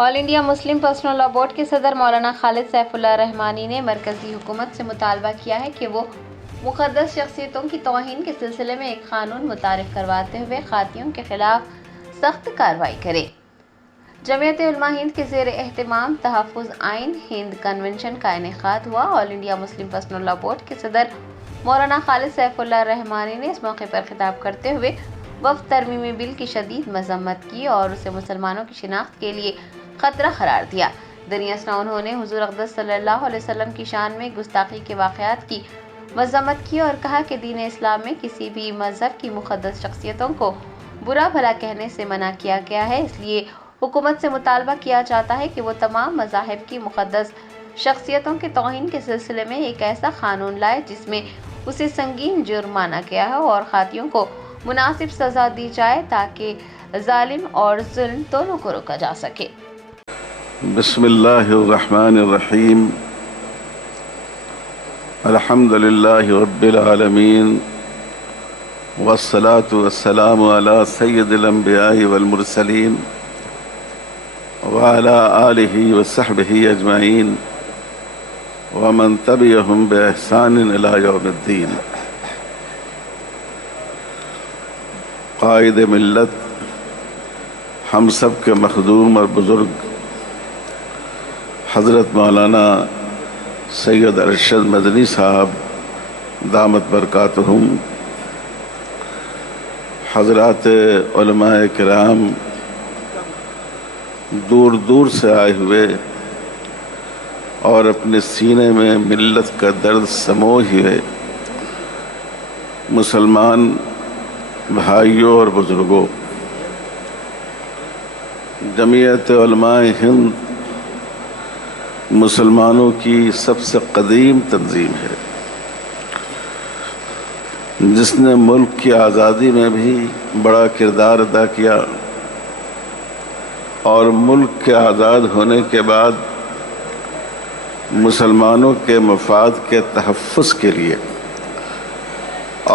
آل India Muslim Personal Law Board کے صدر مولانا خالد سیف اللہ رحمانی نے مرکزی حکومت سے مطالبہ کیا ہے کہ وہ مقدس شخصیتوں کی توہین کے سلسلے میں ایک قانون متعارف کرواتے ہوئے خاطیوں کے خلاف سخت کارروائی کرے۔ جمعیت علماء ہند کے زیر اہتمام تحفظ آئین ہند کنونشن کا انعقاد ہوا۔ All India Muslim Personal Law Board کے صدر مولانا خالد سیف اللہ رحمانی نے اس موقع پر خطاب کرتے ہوئے وفد ترمیمی بل کی شدید مذمت کی اور اسے مسلمانوں کی شناخت کے لیے خطرہ قرار دیا۔ دریں اثنا انہوں نے حضور اقدس صلی اللہ علیہ وسلم کی شان میں گستاخی کے واقعات کی مذمت کی اور کہا کہ دین اسلام میں کسی بھی مذہب کی مقدس شخصیتوں کو برا بھلا کہنے سے منع کیا گیا ہے، اس لیے حکومت سے مطالبہ کیا جاتا ہے کہ وہ تمام مذاہب کی مقدس شخصیتوں کے توہین کے سلسلے میں ایک ایسا قانون لائے جس میں اسے سنگین جرم مانا گیا ہے اور خاطیوں کو مناسب سزا دی جائے تاکہ ظالم اور ظلم دونوں کو روکا جا سکے۔ بسم اللہ الرحمن الرحیم، الحمد للہ رب العالمین والصلاة والسلام علی سید الانبیاء والمرسلین وعلی آلہ وصحبہ اجمعین ومن تبعہم بإحسان الی یوم الدین۔ قائد ملت، ہم سب کے مخدوم اور بزرگ حضرت مولانا سید ارشد مدنی صاحب دامت برکاتہم، حضرات علماء کرام، دور دور سے آئے ہوئے اور اپنے سینے میں ملت کا درد سموئے ہوئے مسلمان بھائیوں اور بزرگوں، جمعیت علماء ہند مسلمانوں کی سب سے قدیم تنظیم ہے، جس نے ملک کی آزادی میں بھی بڑا کردار ادا کیا اور ملک کے آزاد ہونے کے بعد مسلمانوں کے مفاد کے تحفظ کے لیے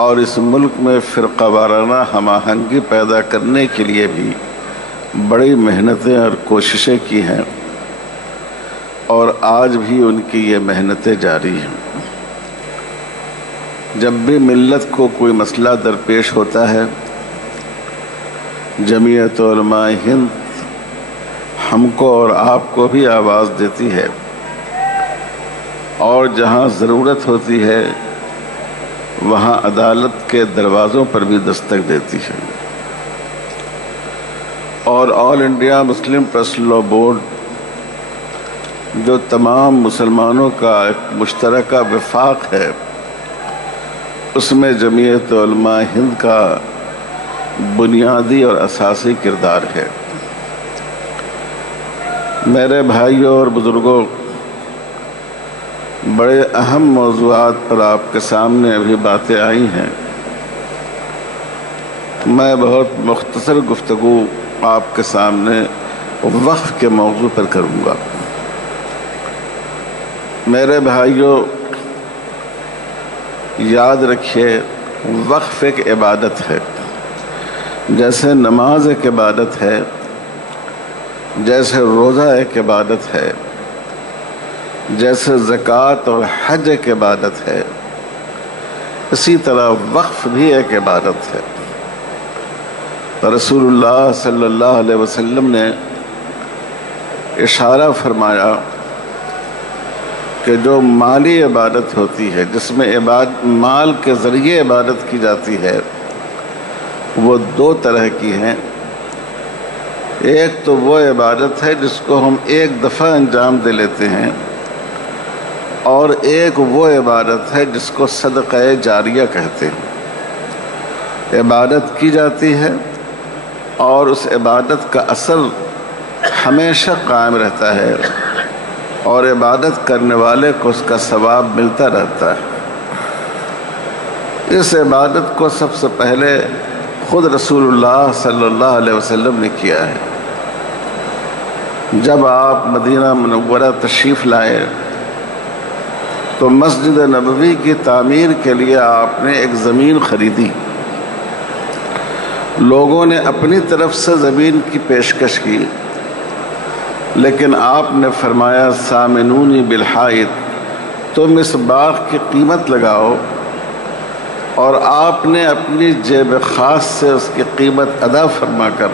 اور اس ملک میں فرقہ وارانہ ہم آہنگی پیدا کرنے کے لیے بھی بڑی محنتیں اور کوششیں کی ہیں اور آج بھی ان کی یہ محنتیں جاری ہیں۔ جب بھی ملت کو کوئی مسئلہ درپیش ہوتا ہے، جمعیت علماء ہند ہم کو اور آپ کو بھی آواز دیتی ہے اور جہاں ضرورت ہوتی ہے وہاں عدالت کے دروازوں پر بھی دستک دیتی ہے، اور All India Muslim Personal Law Board جو تمام مسلمانوں کا ایک مشترکہ وفاق ہے، اس میں جمعیت علماء ہند کا بنیادی اور اساسی کردار ہے۔ میرے بھائیوں اور بزرگوں، بڑے اہم موضوعات پر آپ کے سامنے ابھی باتیں آئی ہیں۔ میں بہت مختصر گفتگو آپ کے سامنے وقف کے موضوع پر کروں گا۔ میرے بھائیوں، یاد رکھیے، وقف ایک عبادت ہے، جیسے نماز ایک عبادت ہے، جیسے روزہ ایک عبادت ہے، جیسے زکوٰۃ اور حج ایک عبادت ہے، اسی طرح وقف بھی ایک عبادت ہے۔ رسول اللہ صلی اللہ علیہ وسلم نے اشارہ فرمایا کہ جو مالی عبادت ہوتی ہے، جس میں مال کے ذریعے عبادت کی جاتی ہے، وہ دو طرح کی ہیں۔ ایک تو وہ عبادت ہے جس کو ہم ایک دفعہ انجام دے لیتے ہیں، اور ایک وہ عبادت ہے جس کو صدقہ جاریہ کہتے ہیں۔ عبادت کی جاتی ہے اور اس عبادت کا اثر ہمیشہ قائم رہتا ہے اور عبادت کرنے والے کو اس کا ثواب ملتا رہتا ہے۔ اس عبادت کو سب سے پہلے خود رسول اللہ صلی اللہ علیہ وسلم نے کیا ہے۔ جب آپ مدینہ منورہ تشریف لائے تو مسجد نبوی کی تعمیر کے لیے آپ نے ایک زمین خریدی۔ لوگوں نے اپنی طرف سے زمین کی پیشکش کی لیکن آپ نے فرمایا سامنونی بالحائط، تم اس باغ کی قیمت لگاؤ، اور آپ نے اپنی جیب خاص سے اس کی قیمت ادا فرما کر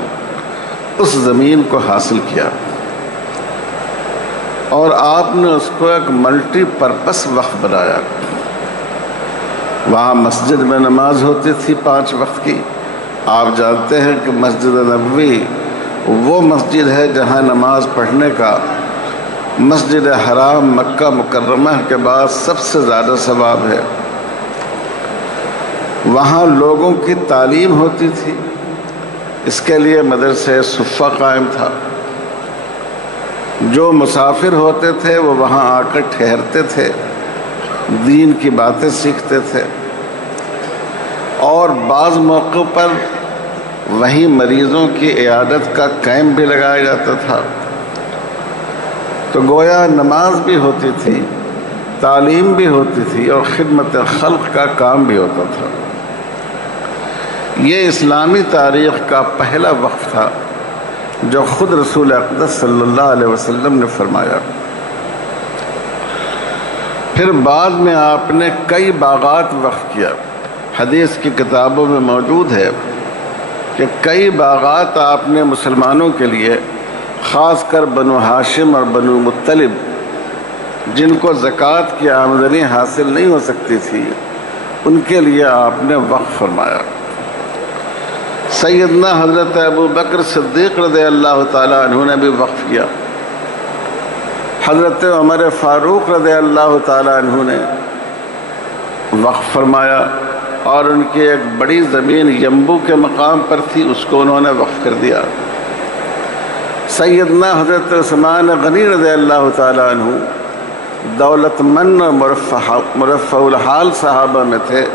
اس زمین کو حاصل کیا، اور آپ نے اس کو ایک ملٹی پرپس وقف بنایا۔ وہاں مسجد میں نماز ہوتی تھی 5 وقت کی۔ آپ جانتے ہیں کہ مسجد نبوی وہ مسجد ہے جہاں نماز پڑھنے کا مسجد حرام مکہ مکرمہ کے بعد سب سے زیادہ ثواب ہے۔ وہاں لوگوں کی تعلیم ہوتی تھی، اس کے لیے مدرسہ صفہ قائم تھا۔ جو مسافر ہوتے تھے وہ وہاں آ کر ٹھہرتے تھے، دین کی باتیں سیکھتے تھے، اور بعض موقعوں پر وہیں مریضوں کی عیادت کا کیمپ بھی لگایا جاتا تھا۔ تو گویا نماز بھی ہوتی تھی، تعلیم بھی ہوتی تھی، اور خدمت خلق کا کام بھی ہوتا تھا۔ یہ اسلامی تاریخ کا پہلا وقف تھا جو خود رسول اقدس صلی اللہ علیہ وسلم نے فرمایا۔ پھر بعد میں آپ نے کئی باغات وقف کیا۔ حدیث کی کتابوں میں موجود ہے کہ کئی باغات آپ نے مسلمانوں کے لیے، خاص کر بنو ہاشم اور بنو مطلب، جن کو زکوٰۃ کی آمدنی حاصل نہیں ہو سکتی تھی، ان کے لیے آپ نے وقف فرمایا۔ سیدنا حضرت ابو بکر صدیق رضی اللہ تعالیٰ عنہ نے بھی وقف کیا۔ حضرت عمر فاروق رضی اللہ تعالیٰ عنہ نے وقف فرمایا، اور ان کی ایک بڑی زمین ینبو کے مقام پر تھی، اس کو انہوں نے وقف کر دیا۔ سیدنا حضرت عثمان غنی رضی اللہ تعالیٰ عنہ دولت مند اور مرفع الحال صحابہ میں تھے،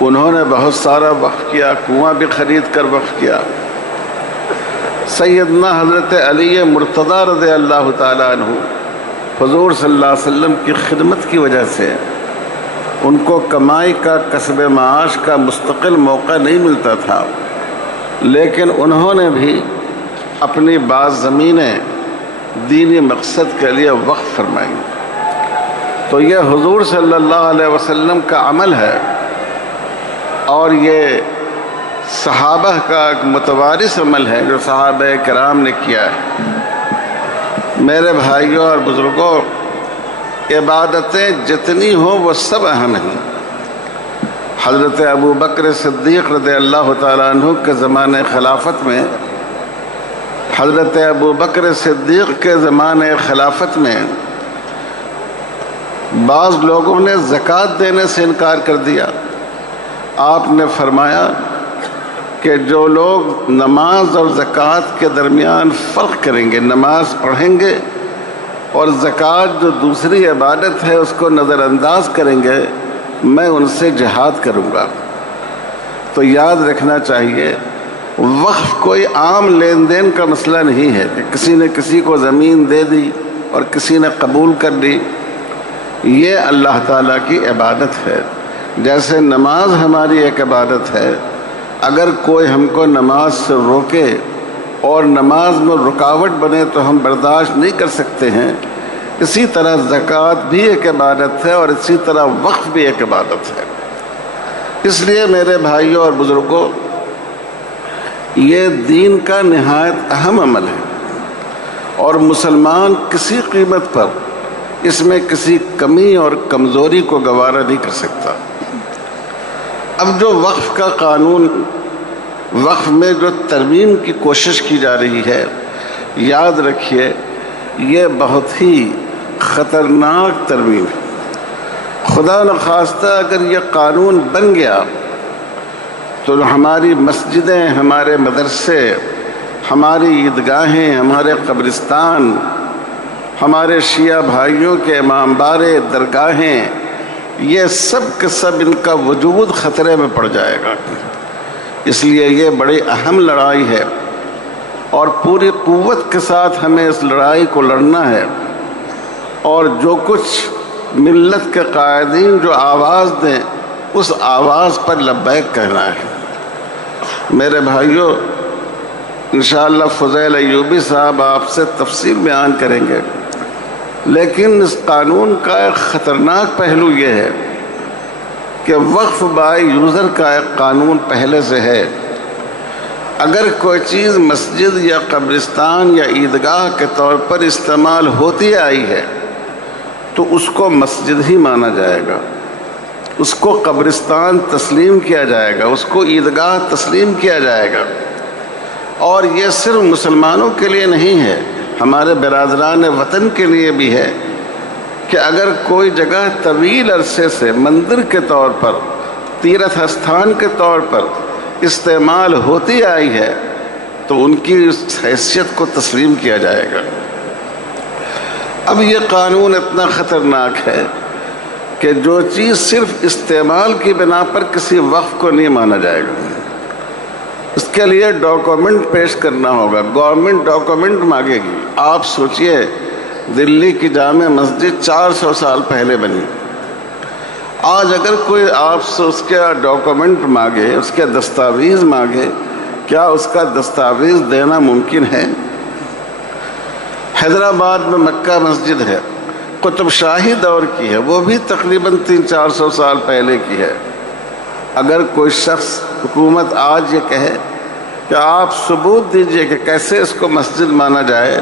انہوں نے بہت سارا وقف کیا، کنواں بھی خرید کر وقف کیا۔ سیدنا حضرت علی مرتضیٰ رضی اللہ تعالیٰ عنہ حضور صلی اللہ علیہ وسلم کی خدمت کی وجہ سے ان کو کمائی کا، کسب معاش کا مستقل موقع نہیں ملتا تھا، لیکن انہوں نے بھی اپنی بعض زمینیں دینی مقصد کے لیے وقف فرمائیں۔ تو یہ حضور صلی اللہ علیہ وسلم کا عمل ہے، اور یہ صحابہ کا ایک متوارث عمل ہے جو صحابہ کرام نے کیا ہے۔ میرے بھائیوں اور بزرگوں، عبادتیں جتنی ہوں وہ سب اہم ہیں۔ حضرت ابو بکر صدیق رضی اللہ تعالیٰ عنہ کے زمانے خلافت میں، حضرت ابو بکر صدیق کے زمانے خلافت میں بعض لوگوں نے زکوٰۃ دینے سے انکار کر دیا۔ آپ نے فرمایا کہ جو لوگ نماز اور زکوٰۃ کے درمیان فرق کریں گے، نماز پڑھیں گے اور زکوٰۃ جو دوسری عبادت ہے اس کو نظر انداز کریں گے، میں ان سے جہاد کروں گا۔ تو یاد رکھنا چاہیے، وقف کوئی عام لین دین کا مسئلہ نہیں ہے کہ کسی نے کسی کو زمین دے دی اور کسی نے قبول کر لی۔ یہ اللہ تعالیٰ کی عبادت ہے۔ جیسے نماز ہماری ایک عبادت ہے، اگر کوئی ہم کو نماز سے روکے اور نماز میں رکاوٹ بنے تو ہم برداشت نہیں کر سکتے ہیں، اسی طرح زکوٰۃ بھی ایک عبادت ہے، اور اسی طرح وقف بھی ایک عبادت ہے۔ اس لیے میرے بھائیوں اور بزرگوں، یہ دین کا نہایت اہم عمل ہے، اور مسلمان کسی قیمت پر اس میں کسی کمی اور کمزوری کو گوارا نہیں کر سکتا۔ اب جو وقف کا قانون، وقف میں جو ترمیم کی کوشش کی جا رہی ہے، یاد رکھیے یہ بہت ہی خطرناک ترمیم ہے۔ خدا نخواستہ اگر یہ قانون بن گیا تو ہماری مسجدیں، ہمارے مدرسے، ہماری عیدگاہیں، ہمارے قبرستان، ہمارے شیعہ بھائیوں کے امام بارے، درگاہیں، یہ سب کے سب ان کا وجود خطرے میں پڑ جائے گا۔ اس لیے یہ بڑی اہم لڑائی ہے، اور پوری قوت کے ساتھ ہمیں اس لڑائی کو لڑنا ہے، اور جو کچھ ملت کے قائدین جو آواز دیں اس آواز پر لبیک کہنا ہے۔ میرے بھائیوں، انشاءاللہ فضیل ایوبی صاحب آپ سے تفصیل بیان کریں گے، لیکن اس قانون کا ایک خطرناک پہلو یہ ہے کہ وقف بائی یوزر کا ایک قانون پہلے سے ہے۔ اگر کوئی چیز مسجد یا قبرستان یا عیدگاہ کے طور پر استعمال ہوتی آئی ہے تو اس کو مسجد ہی مانا جائے گا، اس کو قبرستان تسلیم کیا جائے گا، اس کو عیدگاہ تسلیم کیا جائے گا۔ اور یہ صرف مسلمانوں کے لیے نہیں ہے، ہمارے برادران وطن کے لیے بھی ہے کہ اگر کوئی جگہ طویل عرصے سے مندر کے طور پر، تیرتھ استھان کے طور پر استعمال ہوتی آئی ہے تو ان کی اس حیثیت کو تسلیم کیا جائے گا۔ اب یہ قانون اتنا خطرناک ہے کہ جو چیز صرف استعمال کی بنا پر کسی وقف کو نہیں مانا جائے گا، اس کے لیے ڈاکومنٹ پیش کرنا ہوگا، گورنمنٹ ڈاکومنٹ مانگے گی۔ آپ سوچئے دلی کی جامع مسجد 400 سال پہلے بنی، آج اگر کوئی آپ سے اس کا ڈاکومنٹ مانگے، اس کے دستاویز مانگے، کیا اس کا دستاویز دینا ممکن ہے؟ حیدرآباد میں مکہ مسجد ہے، قطب شاہی دور کی ہے، وہ بھی تقریباً 300-400 سال پہلے کی ہے۔ اگر کوئی شخص، حکومت آج یہ کہے کہ آپ ثبوت دیجئے کہ کیسے اس کو مسجد مانا جائے،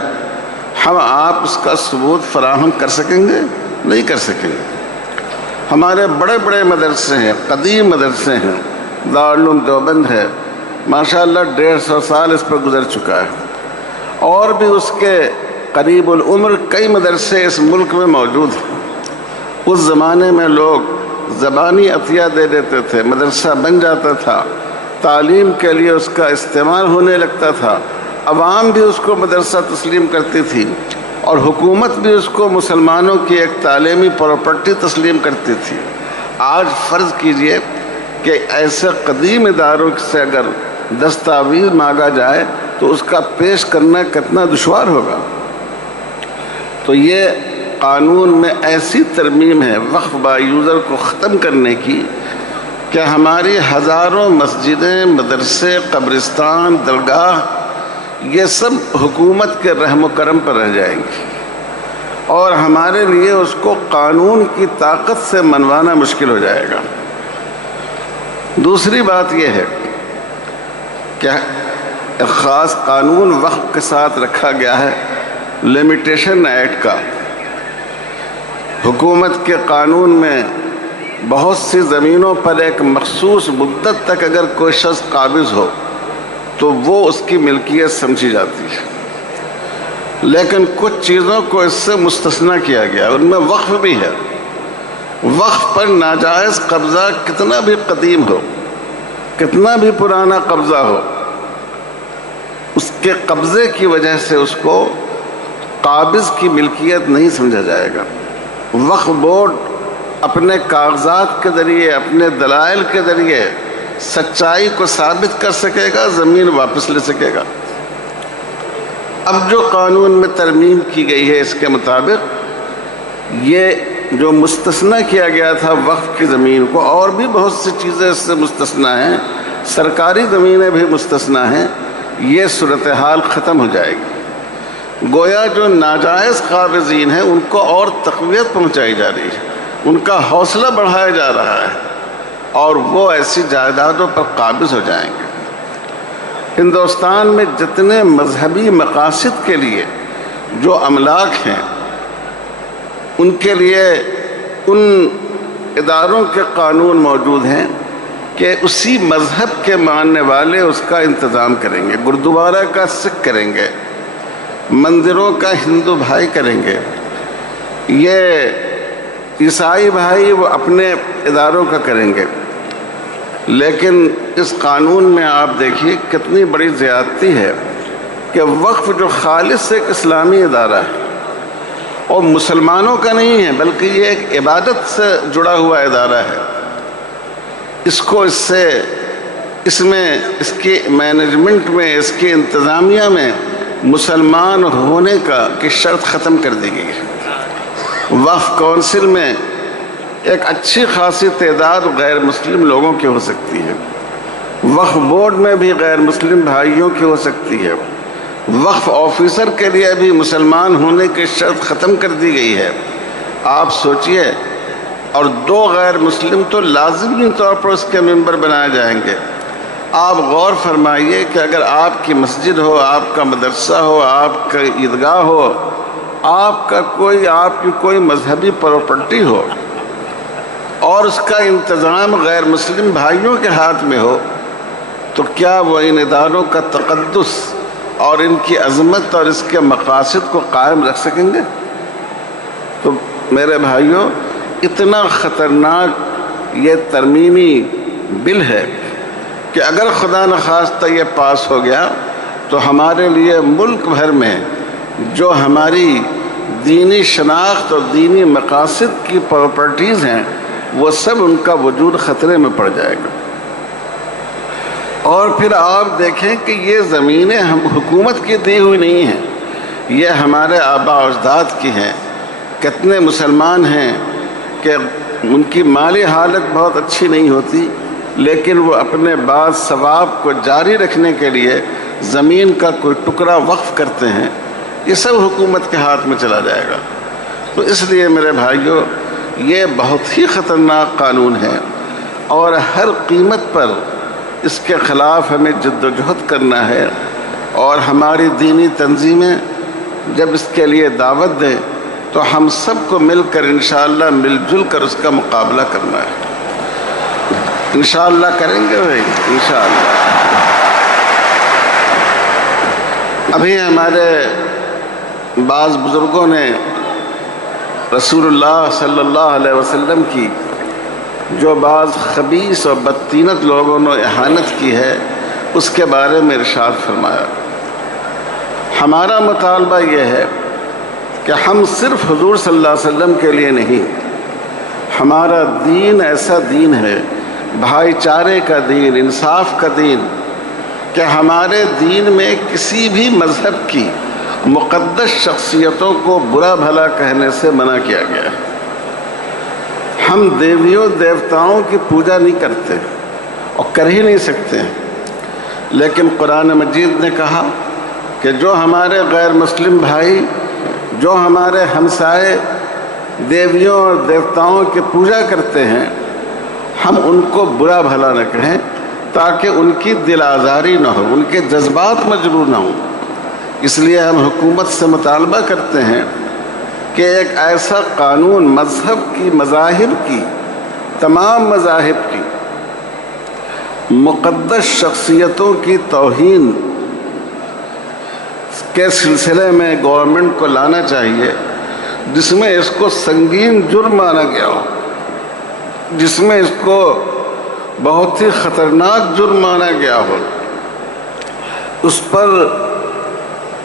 ہم آپ اس کا ثبوت فراہم کر سکیں گے؟ نہیں کر سکیں گے۔ ہمارے بڑے بڑے مدرسے ہیں، قدیم مدرسے ہیں، دارالعلوم دیوبند ہے، ماشاءاللہ 150 سال اس پر گزر چکا ہے، اور بھی اس کے قریب العمر کئی مدرسے اس ملک میں موجود ہیں۔ اس زمانے میں لوگ زبانی عطیہ دے دیتے تھے، مدرسہ بن جاتا تھا، تعلیم کے لیے اس کا استعمال ہونے لگتا تھا، عوام بھی اس کو مدرسہ تسلیم کرتی تھی، اور حکومت بھی اس کو مسلمانوں کی ایک تعلیمی پراپرٹی تسلیم کرتی تھی۔ آج فرض کیجئے کہ ایسے قدیم اداروں سے اگر دستاویز مانگا جائے تو اس کا پیش کرنا کتنا دشوار ہوگا۔ تو یہ قانون میں ایسی ترمیم ہے وقف بائی یوزر کو ختم کرنے کی کہ ہماری ہزاروں مسجدیں، مدرسے، قبرستان، درگاہ، یہ سب حکومت کے رحم و کرم پر رہ جائیں گی، اور ہمارے لیے اس کو قانون کی طاقت سے منوانا مشکل ہو جائے گا۔ دوسری بات یہ ہے کہ ایک خاص قانون وقف کے ساتھ رکھا گیا ہے، لمیٹیشن ایکٹ کا۔ حکومت کے قانون میں بہت سی زمینوں پر ایک مخصوص مدت تک اگر کوئی شخص قابض ہو تو وہ اس کی ملکیت سمجھی جاتی ہے، لیکن کچھ چیزوں کو اس سے مستثنیٰ کیا گیا، ان میں وقف بھی ہے۔ وقف پر ناجائز قبضہ کتنا بھی قدیم ہو، کتنا بھی پرانا قبضہ ہو، اس کے قبضے کی وجہ سے اس کو قابض کی ملکیت نہیں سمجھا جائے گا۔ وقف بورڈ اپنے کاغذات کے ذریعے، اپنے دلائل کے ذریعے سچائی کو ثابت کر سکے گا، زمین واپس لے سکے گا۔ اب جو قانون میں ترمیم کی گئی ہے، اس کے مطابق یہ جو مستثنیٰ کیا گیا تھا وقف کی زمین کو، اور بھی بہت سی چیزیں اس سے مستثنیٰ ہیں، سرکاری زمینیں بھی مستثنیٰ ہیں، یہ صورتحال ختم ہو جائے گی۔ گویا جو ناجائز قابضین ہیں ان کو اور تقویت پہنچائی جا رہی ہے، ان کا حوصلہ بڑھایا جا رہا ہے، اور وہ ایسی جائیدادوں پر قابض ہو جائیں گے۔ ہندوستان میں جتنے مذہبی مقاصد کے لیے جو املاک ہیں، ان کے لیے ان اداروں کے قانون موجود ہیں کہ اسی مذہب کے ماننے والے اس کا انتظام کریں گے۔ گردوارہ کا سکھ کریں گے، مندروں کا ہندو بھائی کریں گے، یہ عیسائی بھائی وہ اپنے اداروں کا کریں گے۔ لیکن اس قانون میں آپ دیکھیے کتنی بڑی زیادتی ہے کہ وقف جو خالص ایک اسلامی ادارہ ہے اور مسلمانوں کا نہیں ہے، بلکہ یہ ایک عبادت سے جڑا ہوا ادارہ ہے، اس میں اس کی مینجمنٹ میں، اس کی انتظامیہ میں مسلمان ہونے کی شرط ختم کر دی گئی ہے۔ وقف کونسل میں ایک اچھی خاصی تعداد غیر مسلم لوگوں کی ہو سکتی ہے، وقف بورڈ میں بھی غیر مسلم بھائیوں کی ہو سکتی ہے، وقف آفیسر کے لیے بھی مسلمان ہونے کی شرط ختم کر دی گئی ہے۔ آپ سوچئے، اور 2 غیر مسلم تو لازمی طور پر اس کے ممبر بنائے جائیں گے۔ آپ غور فرمائیے کہ اگر آپ کی مسجد ہو، آپ کا مدرسہ ہو، آپ کا عیدگاہ ہو، آپ کی کوئی مذہبی پراپرٹی ہو اور اس کا انتظام غیر مسلم بھائیوں کے ہاتھ میں ہو، تو کیا وہ ان اداروں کا تقدس اور ان کی عظمت اور اس کے مقاصد کو قائم رکھ سکیں گے؟ تو میرے بھائیوں، اتنا خطرناک یہ ترمیمی بل ہے کہ اگر خدا نخواستہ یہ پاس ہو گیا تو ہمارے لیے ملک بھر میں جو ہماری دینی شناخت اور دینی مقاصد کی پراپرٹیز ہیں، وہ سب ان کا وجود خطرے میں پڑ جائے گا۔ اور پھر آپ دیکھیں کہ یہ زمینیں ہم حکومت کی دی ہوئی نہیں ہیں، یہ ہمارے آباء و اجداد کی ہیں۔ کتنے مسلمان ہیں کہ ان کی مالی حالت بہت اچھی نہیں ہوتی، لیکن وہ اپنے بعض ثواب کو جاری رکھنے کے لیے زمین کا کوئی ٹکڑا وقف کرتے ہیں۔ یہ سب حکومت کے ہاتھ میں چلا جائے گا۔ تو اس لیے میرے بھائیوں، یہ بہت ہی خطرناک قانون ہے، اور ہر قیمت پر اس کے خلاف ہمیں جد و جہد کرنا ہے، اور ہماری دینی تنظیمیں جب اس کے لیے دعوت دیں تو ہم سب کو مل کر انشاءاللہ مل جل کر اس کا مقابلہ کرنا ہے۔ انشاءاللہ کریں گے بھائی، انشاءاللہ۔ ابھی ہمارے بعض بزرگوں نے رسول اللہ صلی اللہ علیہ وسلم کی جو بعض خبیث اور بدطینت لوگوں نے اہانت کی ہے، اس کے بارے میں ارشاد فرمایا۔ ہمارا مطالبہ یہ ہے کہ ہم صرف حضور صلی اللہ علیہ وسلم کے لیے نہیں، ہمارا دین ایسا دین ہے، بھائی چارے کا دین، انصاف کا دین، کہ ہمارے دین میں کسی بھی مذہب کی مقدس شخصیتوں کو برا بھلا کہنے سے منع کیا گیا ہے۔ ہم دیویوں دیوتاؤں کی پوجا نہیں کرتے اور کر ہی نہیں سکتے ہیں، لیکن قرآن مجید نے کہا کہ جو ہمارے غیر مسلم بھائی، جو ہمارے ہمسائے دیویوں اور دیوتاؤں کی پوجا کرتے ہیں، ہم ان کو برا بھلا نہ کہیں تاکہ ان کی دل آزاری نہ ہو، ان کے جذبات مجروح نہ ہوں۔ اس لیے ہم حکومت سے مطالبہ کرتے ہیں کہ ایک ایسا قانون مذہب کی، مذاہب کی، تمام مذاہب کی مقدس شخصیتوں کی توہین کے سلسلے میں گورنمنٹ کو لانا چاہیے، جس میں اس کو سنگین جرم مانا گیا ہو، جس میں اس کو بہت ہی خطرناک جرم مانا گیا ہو، اس پر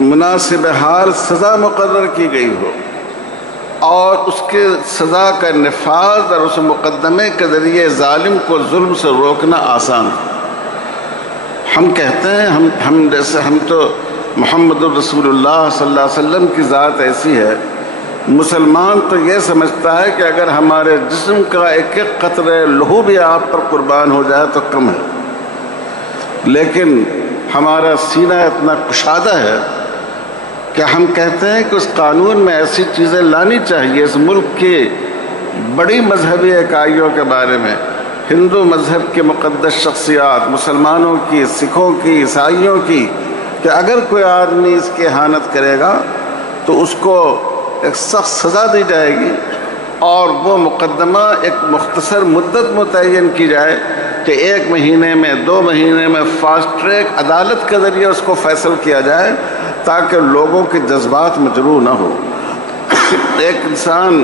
مناسب حال سزا مقرر کی گئی ہو، اور اس کے سزا کا نفاذ اور اس مقدمے کے ذریعے ظالم کو ظلم سے روکنا آسان ہے۔ ہم کہتے ہیں ہم تو محمد الرسول اللہ صلی اللہ علیہ وسلم کی ذات ایسی ہے، مسلمان تو یہ سمجھتا ہے کہ اگر ہمارے جسم کا ایک ایک قطرے لہو بھی آپ پر قربان ہو جائے تو کم ہے، لیکن ہمارا سینہ اتنا کشادہ ہے کہ ہم کہتے ہیں کہ اس قانون میں ایسی چیزیں لانی چاہیے اس ملک کی بڑی مذہبی اکائیوں کے بارے میں، ہندو مذہب کی مقدس شخصیات، مسلمانوں کی، سکھوں کی، عیسائیوں کی، کہ اگر کوئی آدمی اس کی اہانت کرے گا تو اس کو ایک سخت سزا دی جائے گی، اور وہ مقدمہ ایک مختصر مدت متعین کی جائے کہ 1 مہینے میں، 2 مہینے میں فاسٹ ٹریک عدالت کے ذریعے اس کو فیصل کیا جائے تاکہ لوگوں کے جذبات مجروح نہ ہو۔ ایک انسان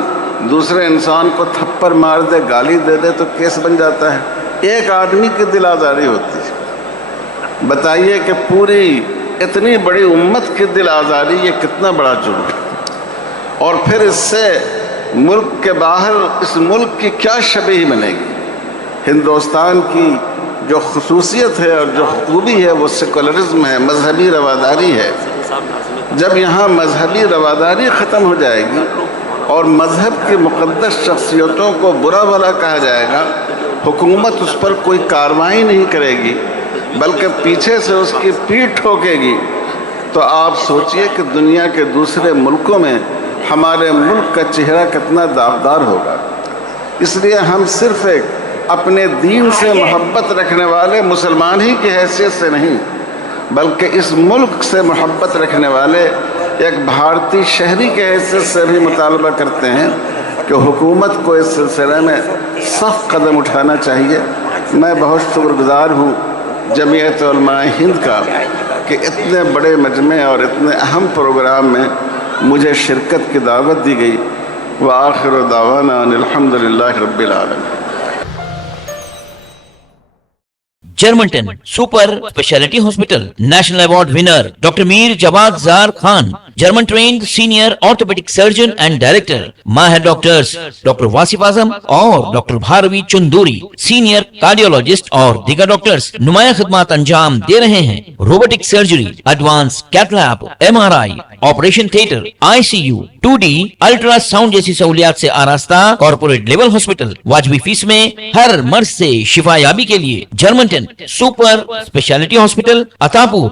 دوسرے انسان کو تھپڑ مار دے، گالی دے دے تو کیس بن جاتا ہے، ایک آدمی کی دل آزاری ہوتی ہے۔ بتائیے کہ پوری اتنی بڑی امت کی دل آزاری یہ کتنا بڑا جرم ہے، اور پھر اس سے ملک کے باہر اس ملک کی کیا شبیہ بنے گی۔ ہندوستان کی جو خصوصیت ہے اور جو خوبی ہے وہ سیکولرزم ہے، مذہبی رواداری ہے۔ جب یہاں مذہبی رواداری ختم ہو جائے گی اور مذہب کی مقدس شخصیتوں کو برا بھلا کہا جائے گا، حکومت اس پر کوئی کارروائی نہیں کرے گی، بلکہ پیچھے سے اس کی پیٹھ ٹھوکے گی، تو آپ سوچئے کہ دنیا کے دوسرے ملکوں میں ہمارے ملک کا چہرہ کتنا داغدار ہوگا۔ اس لیے ہم صرف ایک اپنے دین سے محبت رکھنے والے مسلمان ہی کی حیثیت سے نہیں، بلکہ اس ملک سے محبت رکھنے والے ایک بھارتی شہری کی حیثیت سے بھی مطالبہ کرتے ہیں کہ حکومت کو اس سلسلے میں سخت قدم اٹھانا چاہیے۔ میں بہت شکر گزار ہوں جمعیت علماء ہند کا کہ اتنے بڑے مجمع اور اتنے اہم پروگرام میں مجھے شرکت کی دعوت دی گئی۔ وآخر دعوانا ان الحمدللہ رب العالمین۔ جرمنٹن super speciality hospital national award winner doctor Mir Jawad Zar Khan, German trained senior orthopaedic surgeon and director, ماہر ڈاکٹرز ڈاکٹر واصف اعظم اور doctor Bharavi Chanduri, senior cardiologist اور دیگر ڈاکٹرز نمایاں خدمات انجام دے رہے ہیں۔ Robotic surgery, advance cath lab, MRI، operation theatre, ICU، 2D ultrasound جیسی سہولیات سے آراستہ کارپوریٹ لیول ہاسپٹل، واجبی فیس میں ہر مرض سے شفا یابی کے لیے جرمنٹن سپر اسپیشلٹی ہاسپٹل، عطاپور۔